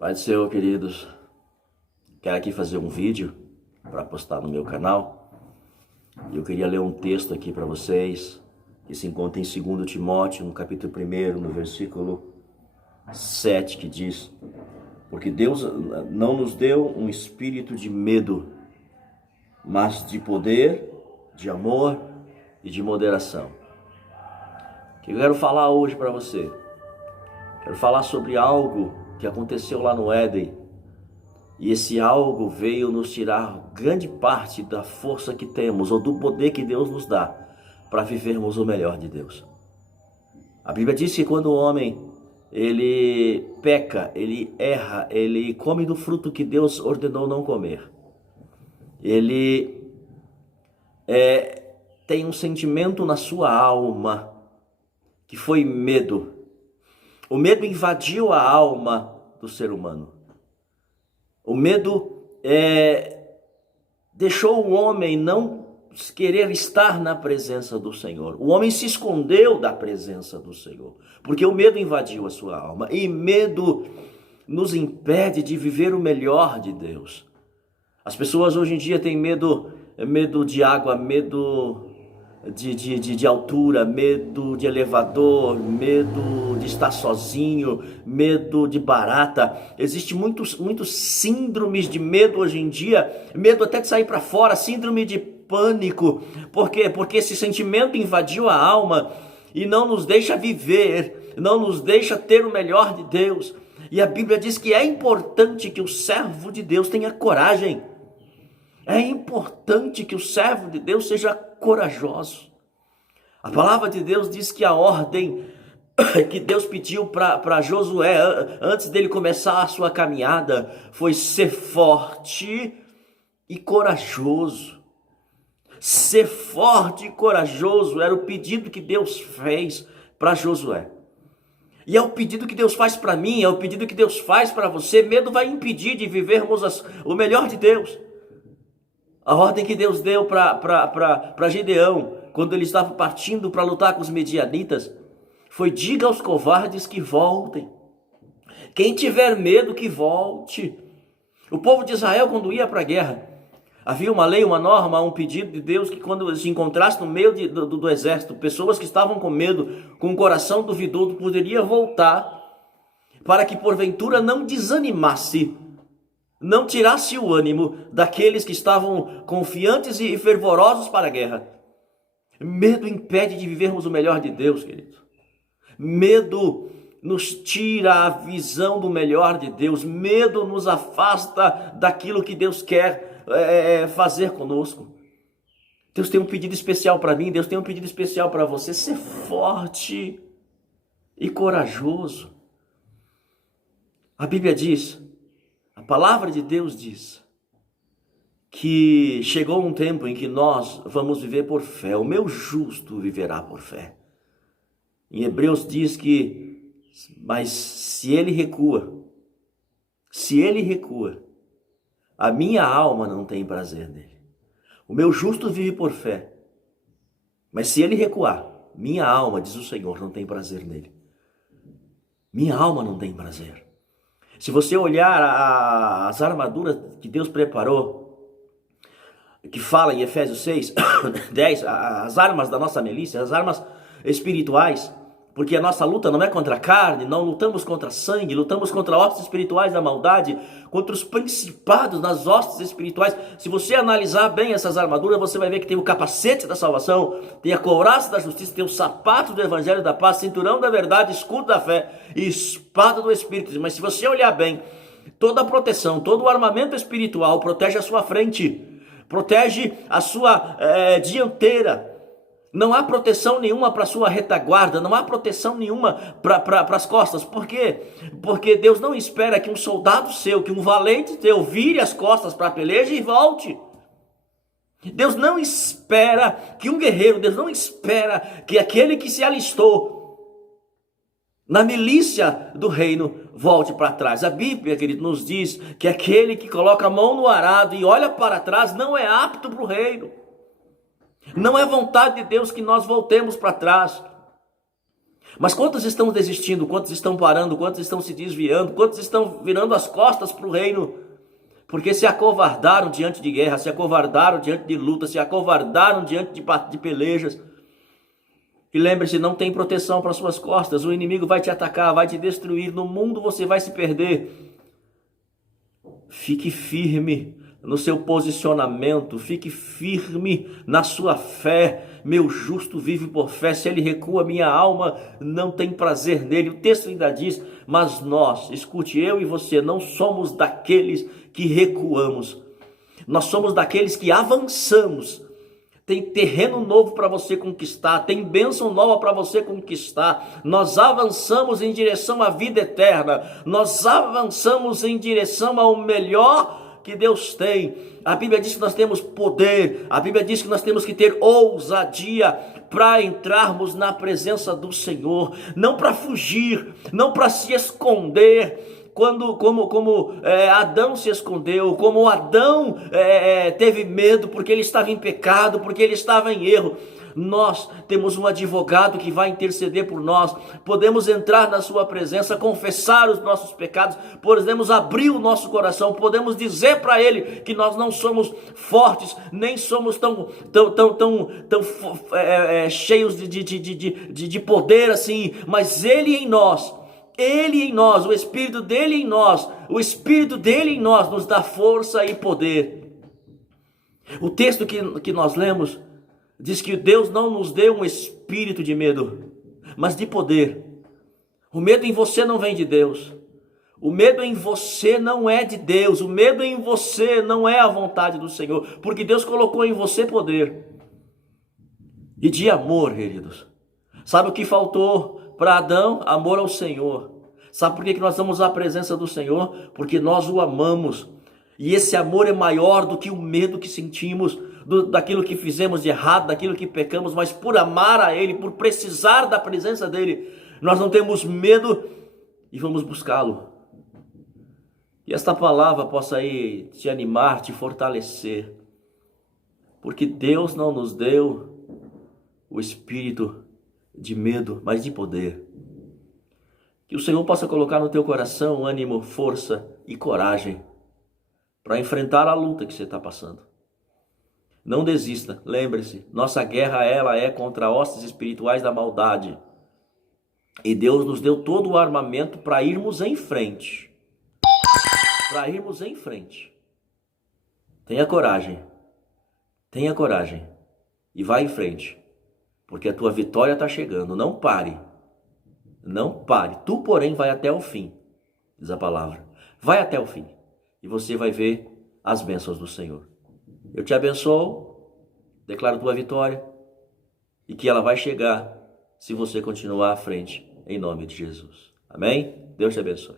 Pai do Senhor, queridos, quero aqui fazer um vídeo para postar no meu canal. Eu queria ler um texto aqui para vocês, que se encontra em 2 Timóteo, no capítulo 1, no versículo 7, que diz: porque Deus não nos deu um espírito de medo, mas de poder, de amor e de moderação. O que eu quero falar hoje para você? Quero falar sobre algo que aconteceu lá no Éden. E esse algo veio nos tirar grande parte da força que temos, ou do poder que Deus nos dá, para vivermos o melhor de Deus. A Bíblia diz que quando o homem, ele peca, ele erra, ele come do fruto que Deus ordenou não comer, ele tem um sentimento na sua alma, que foi medo. O medo invadiu a alma do ser humano. O medo deixou o homem não querer estar na presença do Senhor. O homem se escondeu da presença do Senhor, porque o medo invadiu a sua alma. E medo nos impede de viver o melhor de Deus. As pessoas hoje em dia têm medo de água, medo de altura, medo de elevador, medo de estar sozinho, medo de barata. Existem muitos síndromes de medo hoje em dia, medo até de sair para fora, síndrome de pânico. Por quê? Porque esse sentimento invadiu a alma e não nos deixa viver, não nos deixa ter o melhor de Deus. E a Bíblia diz que é importante que o servo de Deus tenha coragem. É importante que o servo de Deus seja corajoso. A palavra de Deus diz que a ordem que Deus pediu para Josué, antes dele começar a sua caminhada, foi ser forte e corajoso. Ser forte e corajoso era o pedido que Deus fez para Josué. E é o pedido que Deus faz para mim, é o pedido que Deus faz para você. Medo vai impedir de vivermos o melhor de Deus. A ordem que Deus deu para Gideão, quando ele estava partindo para lutar com os medianitas, foi: diga aos covardes que voltem. Quem tiver medo, que volte. O povo de Israel, quando ia para a guerra, havia uma lei, uma norma, um pedido de Deus, que quando se encontrasse no meio do exército, pessoas que estavam com medo, com o coração duvidoso, poderia voltar, para que porventura não desanimasse, não tirasse o ânimo daqueles que estavam confiantes e fervorosos para a guerra. Medo impede de vivermos o melhor de Deus, querido. Medo nos tira a visão do melhor de Deus. Medo nos afasta daquilo que Deus quer fazer conosco. Deus tem um pedido especial para mim, Deus tem um pedido especial para você: ser forte e corajoso. A Bíblia diz, a palavra de Deus diz, que chegou um tempo em que nós vamos viver por fé. O meu justo viverá por fé. Em Hebreus diz que, mas se ele recua, a minha alma não tem prazer nele. O meu justo vive por fé, mas se ele recuar, minha alma, diz o Senhor, não tem prazer nele. Minha alma não tem prazer. Se você olhar as armaduras que Deus preparou, que fala em Efésios 6, 10, as armas da nossa milícia, as armas espirituais, porque a nossa luta não é contra a carne, não lutamos contra sangue, lutamos contra hostes espirituais da maldade, contra os principados nas hostes espirituais. Se você analisar bem essas armaduras, você vai ver que tem o capacete da salvação, tem a couraça da justiça, tem o sapato do evangelho da paz, cinturão da verdade, escudo da fé e espada do Espírito. Mas se você olhar bem, toda a proteção, todo o armamento espiritual protege a sua frente, protege a sua dianteira. Não há proteção nenhuma para a sua retaguarda, não há proteção nenhuma para as costas. Por quê? Porque Deus não espera que um soldado seu, que um valente teu vire as costas para a peleja e volte. Deus não espera que um guerreiro, Deus não espera que aquele que se alistou na milícia do reino volte para trás. A Bíblia, querido, nos diz que aquele que coloca a mão no arado e olha para trás não é apto para o reino. Não é vontade de Deus que nós voltemos para trás. Mas quantos estão desistindo? Quantos estão parando? Quantos estão se desviando? Quantos estão virando as costas para o reino? Porque se acovardaram diante de guerra, se acovardaram diante de luta, se acovardaram diante de pelejas. E lembre-se, não tem proteção para suas costas. O inimigo vai te atacar, vai te destruir. No mundo você vai se perder. Fique firme no seu posicionamento, fique firme na sua fé. Meu justo vive por fé, se ele recua, minha alma não tem prazer nele. O texto ainda diz, mas nós, escute, eu e você, não somos daqueles que recuamos, nós somos daqueles que avançamos. Tem terreno novo para você conquistar, tem bênção nova para você conquistar. Nós avançamos em direção à vida eterna, nós avançamos em direção ao melhor que Deus tem. A Bíblia diz que nós temos poder, a Bíblia diz que nós temos que ter ousadia para entrarmos na presença do Senhor, não para fugir, não para se esconder. Como Adão se escondeu, como Adão teve medo porque ele estava em pecado, porque ele estava em erro. Nós temos um advogado que vai interceder por nós, podemos entrar na sua presença, confessar os nossos pecados, podemos abrir o nosso coração, podemos dizer para ele que nós não somos fortes, nem somos tão cheios de poder assim, mas ele em nós, o Espírito dele em nós, o Espírito dele em nós nos dá força e poder. O texto que nós lemos diz que Deus não nos deu um espírito de medo, mas de poder. O medo em você não vem de Deus. O medo em você não é de Deus. O medo em você não é a vontade do Senhor, porque Deus colocou em você poder e de amor, queridos. Sabe o que faltou para Adão? Amor ao Senhor. Sabe por que nós vamos à presença do Senhor? Porque nós o amamos. E esse amor é maior do que o medo que sentimos, daquilo que fizemos de errado, daquilo que pecamos, mas por amar a Ele, por precisar da presença dEle, nós não temos medo e vamos buscá-lo. E esta palavra possa aí te animar, te fortalecer, porque Deus não nos deu o espírito de medo, mas de poder. Que o Senhor possa colocar no teu coração ânimo, força e coragem para enfrentar a luta que você está passando. Não desista, lembre-se, nossa guerra ela é contra hostes espirituais da maldade. E Deus nos deu todo o armamento para irmos em frente. Para irmos em frente. Tenha coragem e vá em frente, porque a tua vitória está chegando. Não pare, tu porém vai até o fim, diz a palavra, vai até o fim, e você vai ver as bênçãos do Senhor. Eu te abençoo, declaro tua vitória, e que ela vai chegar se você continuar à frente, em nome de Jesus. Amém? Deus te abençoe.